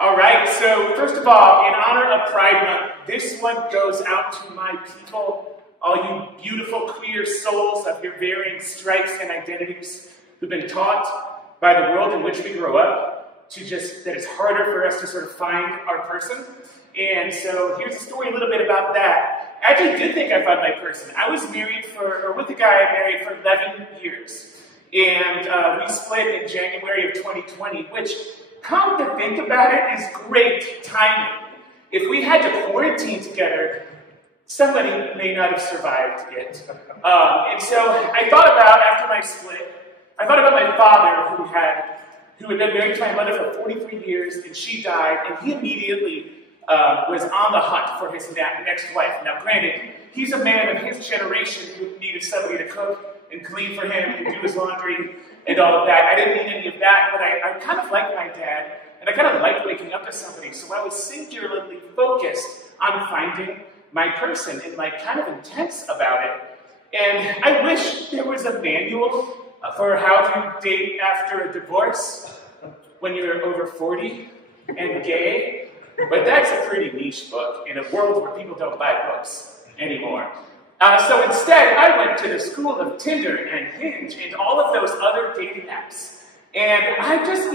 All right, so first of all, in honor of Pride Month, this one goes out to my people, all you beautiful queer souls of your varying stripes and identities who've been taught by the world in which we grow up that it's harder for us to sort of find our person. And so here's a story a little bit about that. I actually did think I found my person. I was married with a guy I married for 11 years. And we split in January of 2020, which, come to think about it, is great timing. If we had to quarantine together, somebody may not have survived it. And so I thought about, after my split, I thought about my father who had been married to my mother for 43 years, and she died, and he immediately was on the hunt for his next wife. Now granted, he's a man of his generation who needed somebody to cook and clean for him and do his laundry and all of that. I didn't need any of that, but I kind of liked my dad, and I kind of liked waking up to somebody, so I was singularly focused on finding my person and like kind of intense about it. And I wish there was a manual for how to date after a divorce when you're over 40 and gay, but that's a pretty niche book in a world where people don't buy books anymore. So instead, I went to the school of Tinder and Hinge and all of those other dating apps. And I just,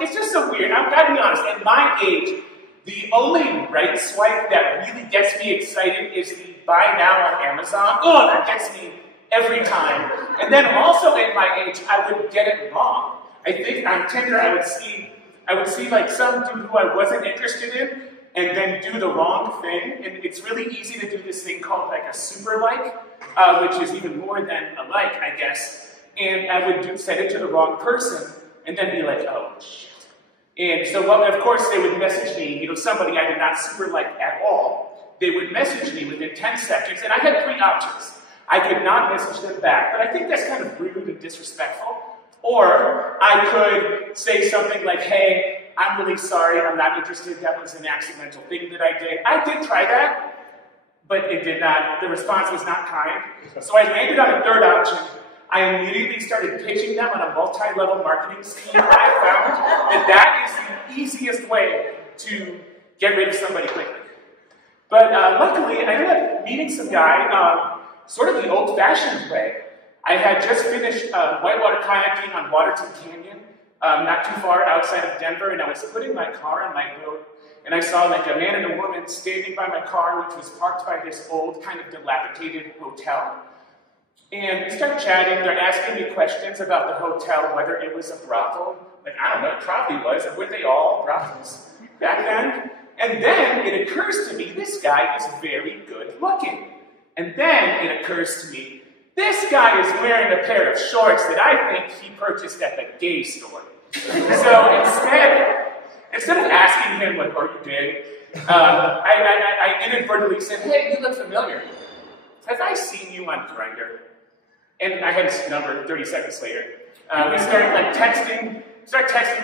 it's just so weird. I've got to be honest, at my age, the only right swipe that really gets me excited is the buy now on Amazon. Oh, that gets me every time. And then also at my age, I would get it wrong. I think on Tinder, I would see like some dude who I wasn't interested in, and then do the wrong thing. And it's really easy to do this thing called like a super like, which is even more than a like, I guess. And I would send it to the wrong person, and then be like, oh, shit. And so, of course, they would message me, somebody I did not super like at all. They would message me within 10 seconds, and I had 3 options. I could not message them back, but I think that's kind of rude and disrespectful. Or I could say something like, hey, I'm really sorry, I'm not interested, that was an accidental thing that I did. I did try that, but the response was not kind. So I landed on a third option. I immediately started pitching them on a multi-level marketing scheme. I found that is the easiest way to get rid of somebody quickly. But luckily, I ended up meeting some guy sort of the old-fashioned way. I had just finished whitewater kayaking on Waterton Canyon, not too far outside of Denver, and I was putting my car on my boat, and I saw like a man and a woman standing by my car, which was parked by this old, kind of dilapidated hotel. And we started chatting. They're asking me questions about the hotel, whether it was a brothel. Like, I don't know, it probably was. Were they all brothels back then? And then it occurs to me, this guy is very good looking. And then it occurs to me, this guy is wearing a pair of shorts that I think he purchased at the gay store. So instead of asking him, like, are you gay? I inadvertently said, hey, you look familiar. Have I seen you on Grindr? And I had his number 30 seconds later. We started like texting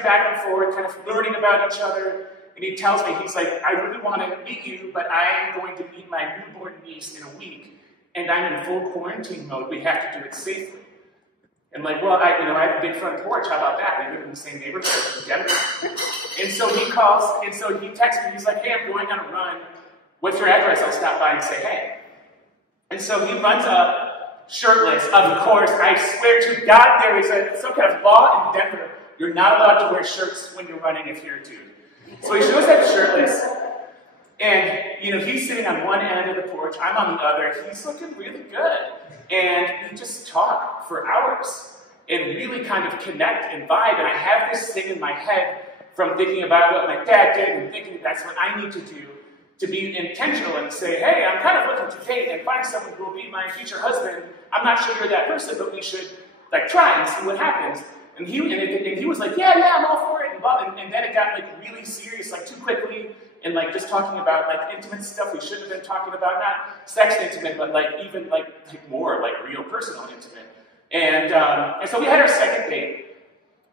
back and forth, kind of learning about each other. And he tells me, he's like, I really want to meet you, but I am going to meet my newborn niece in a week. And I'm in full quarantine mode. We have to do it safely. And like, well, I have a big front porch. How about that? We live in the same neighborhood in Denver. And so he calls, and so he texts me. He's like, hey, I'm going on a run. What's your address? I'll stop by and say hey. And so he runs up, shirtless. Of course, I swear to God, there is some kind of law in Denver. You're not allowed to wear shirts when you're running if you're a dude. So he shows up shirtless. And, he's sitting on one end of the porch, I'm on the other. He's looking really good. And we just talk for hours and really kind of connect and vibe. And I have this thing in my head from thinking about what my dad did and thinking that's what I need to do to be intentional and say, hey, I'm kind of looking to date and find someone who will be my future husband. I'm not sure you're that person, but we should try and see what happens. And he was like, yeah, I'm all for it. And then it got really serious, too quickly. And just talking about intimate stuff we shouldn't have been talking about, not sex intimate, but even more real personal intimate. And so we had our second date,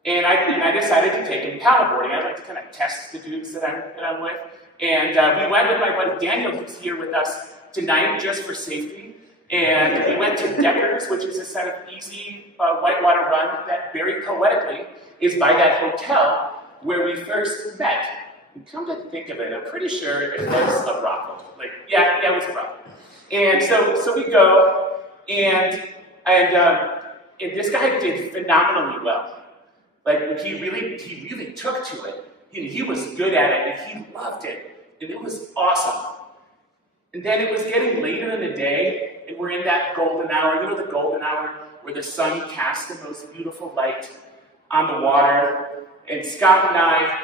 and I decided to take him paddleboarding. I like to kind of test the dudes that I'm with. And we went with my buddy Daniel, who's here with us tonight, just for safety. And we went to Deckers, which is a set of easy whitewater run that very poetically is by that hotel where we first met. And come to think of it, I'm pretty sure it was a brothel. Like, yeah, it was a brothel. And so we go, and this guy did phenomenally well. Like, he really took to it. He was good at it, and he loved it, and it was awesome. And then it was getting later in the day, and we're in that golden hour. You know the golden hour where the sun casts the most beautiful light on the water. And Scott and I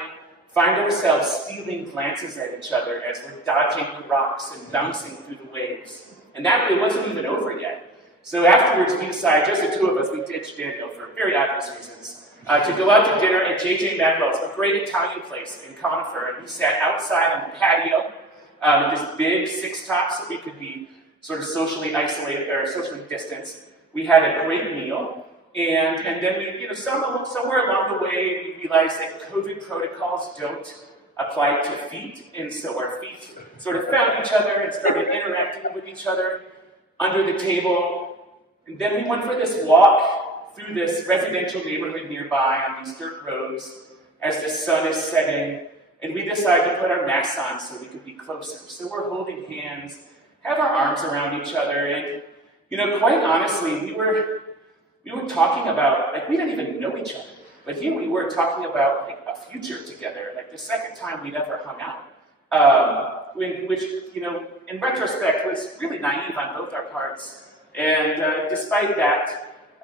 find ourselves stealing glances at each other as we're dodging the rocks and bouncing through the waves. And that really wasn't even over yet. So afterwards, we decide, just the two of us, we ditched Daniel for very obvious reasons, to go out to dinner at J.J. Madwell's, a great Italian place in Conifer. And we sat outside on the patio, in this big six-top, so we could be sort of socially isolated, or socially distanced. We had a great meal, and then we, somewhere along the way, we realized that COVID protocols don't apply to feet, and so our feet sort of found each other and started interacting with each other under the table. And then we went for this walk through this residential neighborhood nearby on these dirt roads as the sun is setting. And we decided to put our masks on so we could be closer. So we're holding hands, have our arms around each other, and, quite honestly, we were talking about, like, we didn't even know each other, but here we were talking about, like, a future together, like the second time we'd ever hung out, which, in retrospect, was really naive on both our parts. And despite that,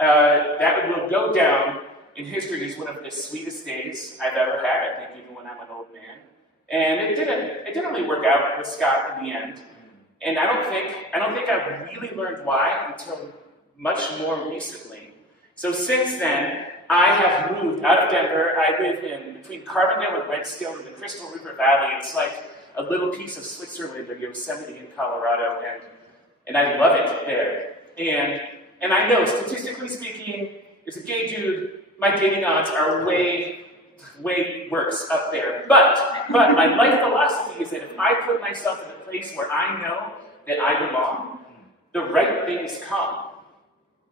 that will go down in history is one of the sweetest days I've ever had, I think, even when I'm an old man. And it didn't really work out with Scott in the end. And I don't think I really learned why until much more recently. So since then, I have moved out of Denver. I live in between Carbondale and Redstone in the Crystal River Valley. It's like a little piece of Switzerland or Yosemite in Colorado, and I love it there. And I know, statistically speaking, as a gay dude, my dating odds are way worse up there. But my life philosophy is that if I put myself in a place where I know that I belong, the right things come.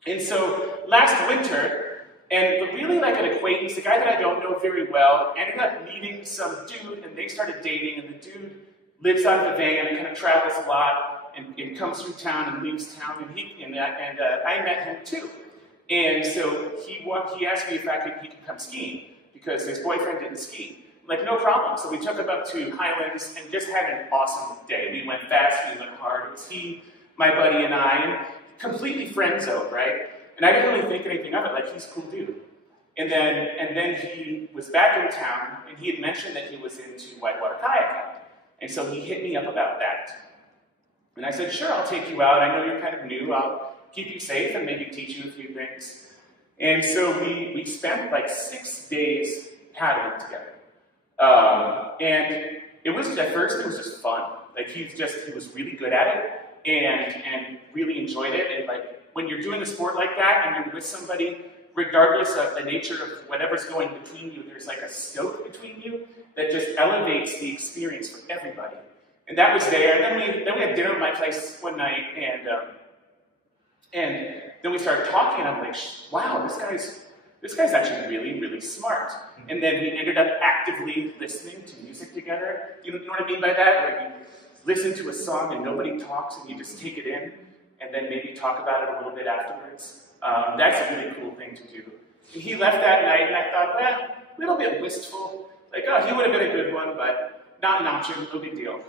And so last winter, and really like an acquaintance, a guy that I don't know very well, ended up meeting some dude, and they started dating, and the dude lives out of the van and kind of travels a lot, and comes through town and leaves town, and I met him too. And so he asked me if he could come skiing, because his boyfriend didn't ski. I'm like, no problem. So we took him up to Highlands and just had an awesome day. We went fast, we went hard. It was he, my buddy, and I, and completely friend zoned, right? And I didn't really think anything of it, like, he's a cool dude. And then he was back in town, and he had mentioned that he was into whitewater kayaking. And so he hit me up about that. And I said, sure, I'll take you out. I know you're kind of new. I'll keep you safe and maybe teach you a few things. And so we spent like 6 days paddling together. And it was, at first, it was just fun. Like, he was really good at it and really enjoyed it. And like, when you're doing a sport like that and you're with somebody, regardless of the nature of whatever's going between you, there's like a stoke between you that just elevates the experience for everybody. And that was there. And then we had dinner at my place one night, and then we started talking, and I'm like, wow, this guy's actually really, really smart. And then we ended up actively listening to music together. You know what I mean by that? Where you listen to a song and nobody talks, and you just take it in, and then maybe talk about it a little bit afterwards. That's a really cool thing to do. And he left that night, and I thought, well, a little bit wistful. Like, oh, he would have been a good one, but not an option, no big deal.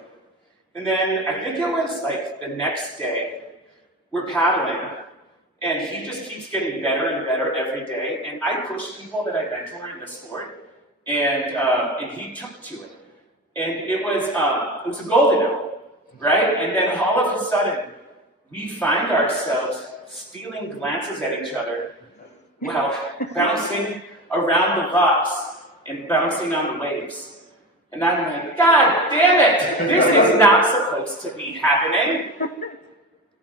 And then I think it was like the next day, we're paddling, and he just keeps getting better and better every day. And I push people that I mentor in the sport, and he took to it. And it was a golden hour, right? And then all of a sudden, we find ourselves stealing glances at each other while bouncing around the rocks and bouncing on the waves. And I'm like, God damn it! This is not supposed to be happening.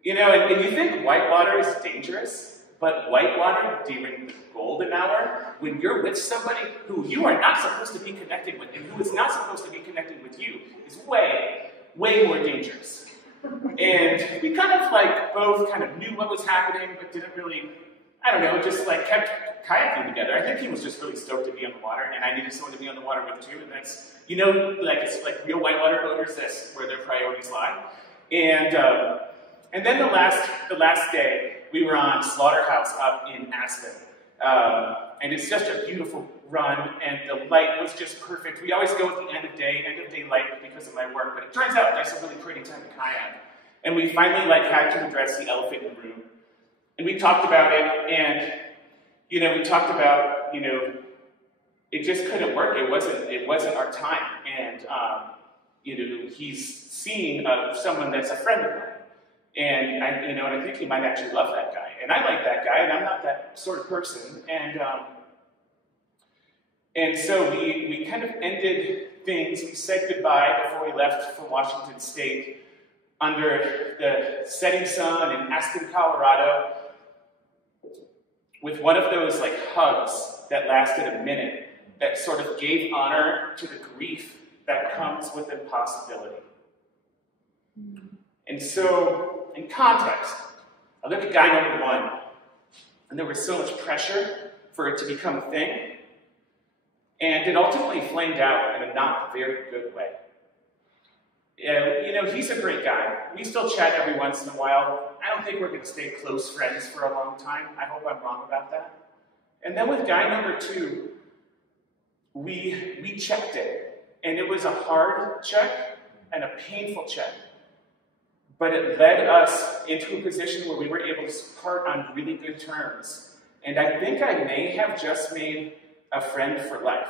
And you think whitewater is dangerous, but whitewater during the golden hour, when you're with somebody who you are not supposed to be connected with and who is not supposed to be connected with you, is way, way more dangerous. And we kind of like both kind of knew what was happening, but didn't really I don't know, just like kept kayaking together. I think he was just really stoked to be on the water, and I needed someone to be on the water with too. And that's, you know, like it's like real whitewater boaters. That's where their priorities lie. And then the last day, we were on Slaughterhouse up in Aspen. And it's just a beautiful run, and the light was just perfect. We always go at the end of day light because of my work, but it turns out that's a really pretty time to kayak. And we finally had to address the elephant in the room. And we talked about it, and, you know, we talked about, you know, it just couldn't work. It wasn't our time. And, you know, he's seeing someone that's a friend of mine. And I think he might actually love that guy. And I like that guy, and I'm not that sort of person. And so we kind of ended things. We said goodbye before we left for Washington State under the setting sun in Aspen, Colorado, with one of those hugs that lasted a minute, that sort of gave honor to the grief that comes with impossibility. And so, in context, I look at guy number one, and there was so much pressure for it to become a thing, and it ultimately flamed out in a not very good way. You know, he's a great guy. We still chat every once in a while. I don't think we're going to stay close friends for a long time. I hope I'm wrong about that. And then with guy number two, we checked it, and it was a hard check and a painful check. But it led us into a position where we were able to part on really good terms. And I think I may have just made a friend for life.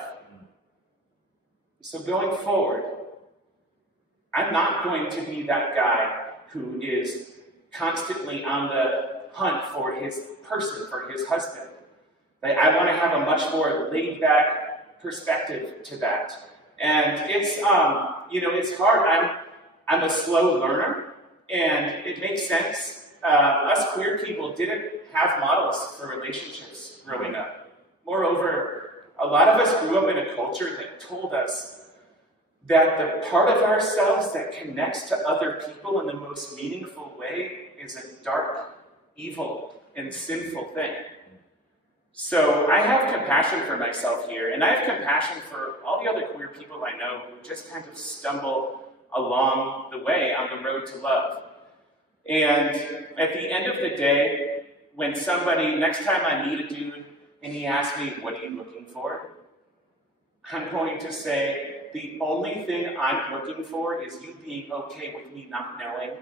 So going forward, I'm not going to be that guy who is constantly on the hunt for his person, for his husband. I want to have a much more laid-back perspective to that. And it's, you know, it's hard. I'm a slow learner. And it makes sense. Us queer people didn't have models for relationships growing up. Moreover, a lot of us grew up in a culture that told us that the part of ourselves that connects to other people in the most meaningful way is a dark, evil, and sinful thing. So I have compassion for myself here, and I have compassion for all the other queer people I know who just kind of stumble along the way on the road to love. And at the end of the day, when somebody, next time I meet a dude and he asks me, what are you looking for? I'm going to say, the only thing I'm looking for is you being okay with me not knowing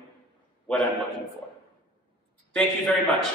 what I'm looking for. Thank you very much.